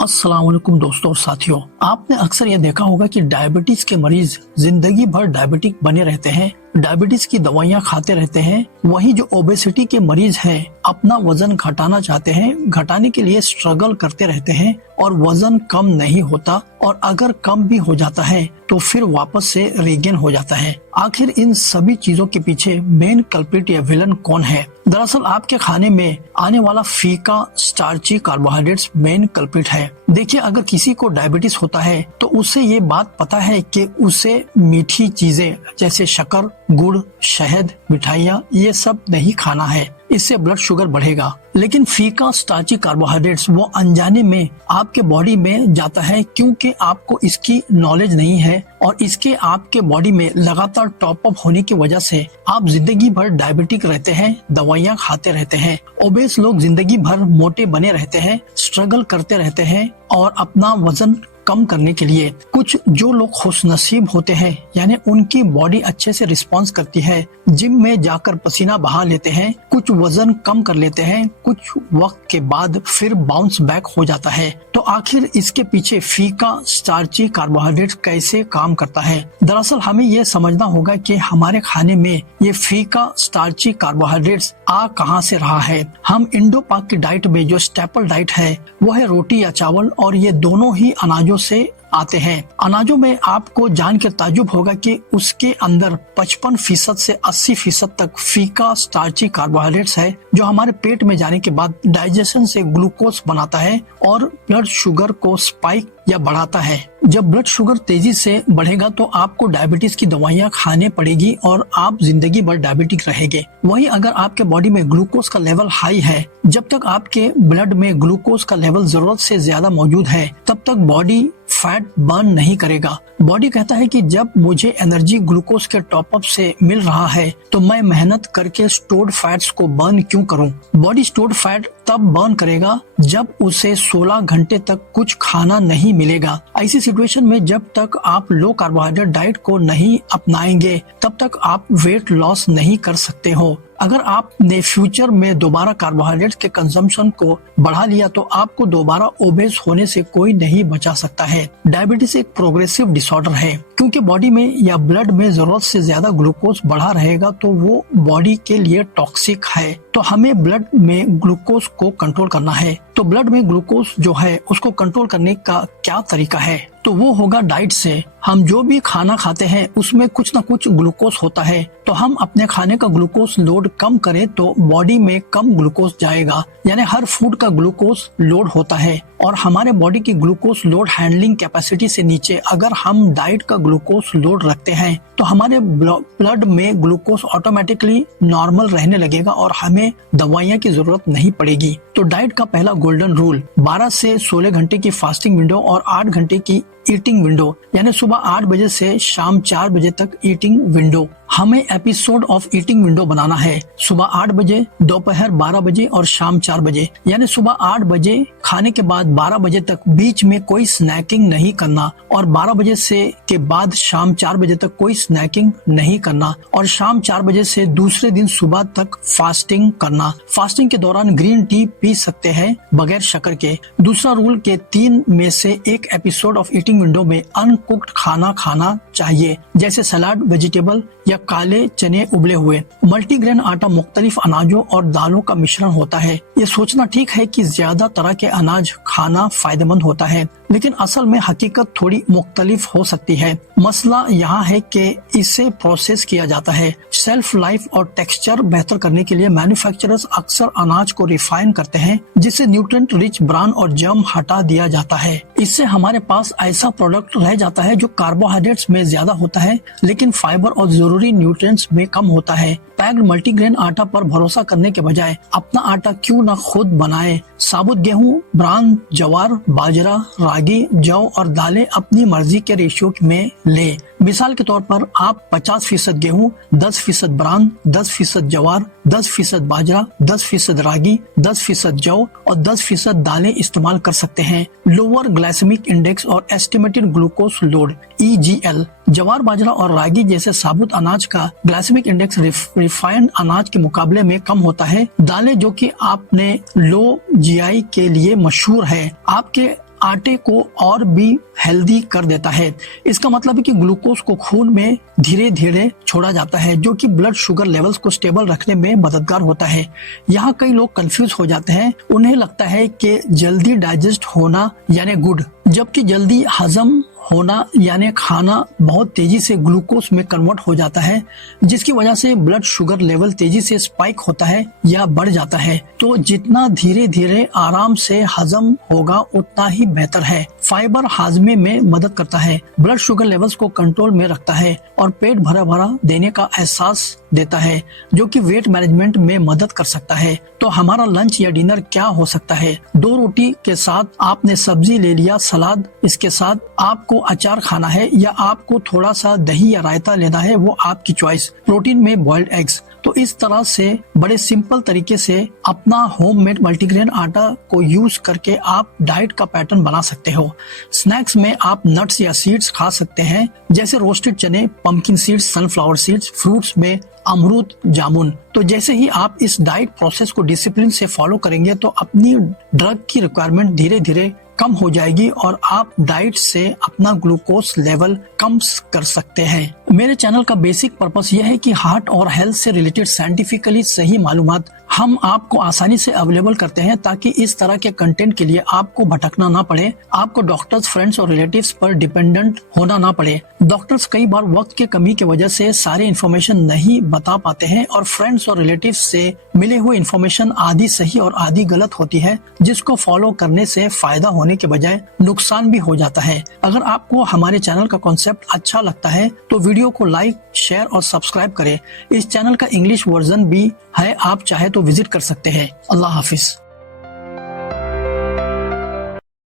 अस्सलाम वालेकुम दोस्तों और साथियों, आपने अक्सर यह देखा होगा कि डायबिटीज के मरीज जिंदगी भर डायबिटिक बने रहते हैं, डायबिटीज की दवाइयां खाते रहते हैं। वहीं जो ओबेसिटी के मरीज हैं अपना वजन घटाना चाहते हैं, घटाने के लिए स्ट्रगल करते रहते हैं और वजन कम नहीं होता, और अगर कम भी हो जाता है तो फिर वापस से रीगेन हो जाता है। आखिर इन सभी चीजों के पीछे मेन कल्प्रिट या विलन कौन है? दरअसल आपके खाने में आने वाला फीका स्टार्ची कार्बोहाइड्रेट्स मेन कल्प्रिट है। देखिए, अगर किसी को डायबिटीज होता है तो उसे ये बात पता है कि उसे मीठी चीजें जैसे शक्कर, गुड़, शहद, मिठाइयाँ ये सब नहीं खाना है, इससे ब्लड शुगर बढ़ेगा। लेकिन फीका स्टार्ची कार्बोहाइड्रेट्स वो अनजाने में आपके बॉडी में जाता है, क्योंकि आपको इसकी नॉलेज नहीं है और इसके आपके बॉडी में लगातार टॉप अप होने की वजह से आप जिंदगी भर डायबिटिक रहते हैं, दवाइयाँ खाते रहते हैं। ओबेस लोग जिंदगी भर मोटे बने रहते हैं, स्ट्रगल करते रहते हैं और अपना वजन कम करने के लिए। कुछ जो लोग खुशनसीब होते हैं, यानी उनकी बॉडी अच्छे से रिस्पॉन्स करती है, जिम में जाकर पसीना बहा लेते हैं, कुछ वजन कम कर लेते हैं, कुछ वक्त के बाद फिर बाउंस बैक हो जाता है। तो आखिर इसके पीछे फीका स्टार्ची कार्बोहाइड्रेट कैसे काम करता है? दरअसल हमें ये समझना होगा कि हमारे खाने में ये फीका स्टार्ची कार्बोहाइड्रेट्स आ कहां से रहा है। हम इंडो पाक की डाइट में जो स्टेपल डाइट है वो है रोटी या चावल, और ये दोनों ही अनाजों से आते हैं। अनाजों में आपको जान के ताज्जुब होगा कि उसके अंदर 55% से 80% तक फीका स्टार्ची कार्बोहाइड्रेट्स है, जो हमारे पेट में जाने के बाद डाइजेशन से ग्लूकोज बनाता है और ब्लड शुगर को स्पाइक या बढ़ाता है। जब ब्लड शुगर तेजी से बढ़ेगा तो आपको डायबिटीज की दवाइयाँ खाने पड़ेगी और आप जिंदगी भर डायबिटिक रहेंगे। वहीं अगर आपके बॉडी में ग्लूकोज का लेवल हाई है, जब तक आपके ब्लड में ग्लूकोज का लेवल जरूरत से ज्यादा मौजूद है, तब तक बॉडी फैट बर्न नहीं करेगा। बॉडी कहता है कि जब मुझे एनर्जी ग्लूकोज के टॉप अप से मिल रहा है तो मैं मेहनत करके स्टोर्ड फैट्स को बर्न क्यों करूं? बॉडी स्टोर्ड फैट तब बर्न करेगा जब उसे 16 घंटे तक कुछ खाना नहीं मिलेगा। ऐसी सिचुएशन में जब तक आप लो कार्बोहाइड्रेट डाइट को नहीं अपनाएंगे, तब तक आप वेट लॉस नहीं कर सकते हो। अगर आपने फ्यूचर में दोबारा कार्बोहाइड्रेट के कंजम्पशन को बढ़ा लिया तो आपको दोबारा ओबेस होने से कोई नहीं बचा सकता है। डायबिटीज एक प्रोग्रेसिव डिसऑर्डर है, क्योंकि बॉडी में या ब्लड में जरूरत से ज्यादा ग्लूकोज बढ़ा रहेगा तो वो बॉडी के लिए टॉक्सिक है। तो हमें ब्लड में ग्लूकोज को कंट्रोल करना है। तो ब्लड में ग्लूकोज जो है उसको कंट्रोल करने का क्या तरीका है? तो वो होगा डाइट से। हम जो भी खाना खाते हैं उसमें कुछ ना कुछ ग्लूकोज होता है, तो हम अपने खाने का ग्लूकोज लोड कम करें तो बॉडी में कम ग्लूकोज जाएगा। यानी हर फूड का ग्लूकोज लोड होता है, और हमारे बॉडी की ग्लूकोज लोड हैंडलिंग कैपेसिटी से नीचे अगर हम डाइट का ग्लूकोज लोड रखते हैं तो हमारे ब्लड में ग्लूकोज ऑटोमेटिकली नॉर्मल रहने लगेगा और हमें दवाइयाँ की जरूरत नहीं पड़ेगी। तो डाइट का पहला गोल्डन रूल 12 से 16 घंटे की फास्टिंग विंडो और 8 घंटे की ईटिंग विंडो, यानी सुबह 8 बजे से शाम 4 बजे तक ईटिंग विंडो। हमें एपिसोड ऑफ ईटिंग विंडो बनाना है। सुबह 8 बजे, दोपहर 12 बजे और शाम 4 बजे। यानी सुबह 8 बजे खाने के बाद 12 बजे तक बीच में कोई स्नैकिंग नहीं करना, और 12 बजे से के बाद शाम 4 बजे तक कोई स्नैकिंग नहीं करना, और शाम 4 बजे से दूसरे दिन सुबह तक फास्टिंग करना। फास्टिंग के दौरान ग्रीन टी पी सकते हैं बगैर शक्कर के। दूसरा रूल के 3 में से एक एपिसोड ऑफ ईटिंग विंडो में अनकुक्ड खाना खाना चाहिए, जैसे सलाद, वेजिटेबल या काले चने उबले हुए। मल्टीग्रेन आटा मुख्तलिफ अनाजों और दालों का मिश्रण होता है। ये सोचना ठीक है कि ज्यादा तरह के अनाज खाना फायदेमंद होता है, लेकिन असल में हकीकत थोड़ी मुख्तलिफ हो सकती है। मसला यहाँ है कि इसे प्रोसेस किया जाता है। शेल्फ लाइफ और टेक्सचर बेहतर करने के लिए मैन्युफैक्चरर्स अक्सर अनाज को रिफाइन करते हैं, जिससे न्यूट्रिएंट रिच ब्रान और जर्म हटा दिया जाता है। इससे हमारे पास ऐसा प्रोडक्ट रह जाता है जो कार्बोहाइड्रेट्स में ज्यादा होता है लेकिन फाइबर और जरूरी न्यूट्रिएंट्स में कम होता है। पैक्ड मल्टीग्रेन आटा पर भरोसा करने के बजाय अपना आटा क्यों न खुद बनाए। साबुत गेहूं, ब्रान, ज्वार, बाजरा, रागी, जौ और दालें अपनी मर्जी के रेशियो में ले। मिसाल के तौर पर आप 50% गेहूं, 10% ब्रान, 10% ज्वार, 10% बाजरा, 10% रागी, 10% जौ और 10% दालें इस्तेमाल कर सकते हैं। लोअर ग्लाइसेमिक इंडेक्स और एस्टिमेटेड ग्लूकोज लोड EGL। ज्वार, बाजरा और रागी जैसे साबुत अनाज का ग्लाइसेमिक इंडेक्स रिफाइंड अनाज के मुकाबले में कम होता है। दालें जो कि आपने लो GI के लिए मशहूर है, आपके आटे को और भी हेल्दी कर देता है। इसका मतलब है कि ग्लूकोज को खून में धीरे धीरे छोड़ा जाता है, जो कि ब्लड शुगर लेवल्स को स्टेबल रखने में मददगार होता है। यहाँ कई लोग कंफ्यूज हो जाते हैं, उन्हें लगता है कि जल्दी डाइजेस्ट होना यानी गुड, जबकि जल्दी हजम होना यानी खाना बहुत तेजी से ग्लूकोज में कन्वर्ट हो जाता है, जिसकी वजह से ब्लड शुगर लेवल तेजी से स्पाइक होता है या बढ़ जाता है। तो जितना धीरे धीरे आराम से हजम होगा उतना ही बेहतर है। फाइबर हाजमे में मदद करता है, ब्लड शुगर लेवल्स को कंट्रोल में रखता है और पेट भरा भरा देने का एहसास देता है, जो कि वेट मैनेजमेंट में मदद कर सकता है। तो हमारा लंच या डिनर क्या हो सकता है? 2 रोटी के साथ आपने सब्जी ले लिया, सलाद, इसके साथ आपको अचार खाना है या आपको थोड़ा सा दही या रायता लेना है, वो आपकी चॉइस। प्रोटीन में बॉइल्ड एग्स। तो इस तरह से बड़े सिंपल तरीके से अपना होममेड मल्टीग्रेन आटा को यूज करके आप डाइट का पैटर्न बना सकते हो। स्नैक्स में आप नट्स या सीड्स खा सकते हैं, जैसे रोस्टेड चने, pumpkin seeds, sunflower seeds. Fruits में अमरूद, जामुन। तो जैसे ही आप इस डाइट प्रोसेस को डिसिप्लिन से फॉलो करेंगे तो अपनी ड्रग की रिक्वायरमेंट धीरे धीरे कम हो जाएगी और आप डाइट से अपना ग्लूकोज लेवल कम कर सकते हैं। मेरे चैनल का बेसिक पर्पस यह है कि हार्ट और हेल्थ से रिलेटेड साइंटिफिकली सही मालूमात हम आपको आसानी से अवेलेबल करते हैं, ताकि इस तरह के कंटेंट के लिए आपको भटकना ना पड़े, आपको डॉक्टर्स, फ्रेंड्स और रिलेटिव्स पर डिपेंडेंट होना ना पड़े। डॉक्टर्स कई बार वक्त के कमी की वजह से सारे इन्फॉर्मेशन नहीं बता पाते हैं और फ्रेंड्स और रिलेटिव्स से मिले हुए इन्फॉर्मेशन आधी सही और आधी गलत होती है, जिसको फॉलो करने से फायदा होने के बजाय नुकसान भी हो जाता है। अगर आपको हमारे चैनल का कॉन्सेप्ट अच्छा लगता है तो वीडियो को लाइक, शेयर और सब्सक्राइब करें। इस चैनल का इंग्लिश वर्जन भी है, आप चाहे तो विजिट कर सकते हैं। अल्लाह हाफिज।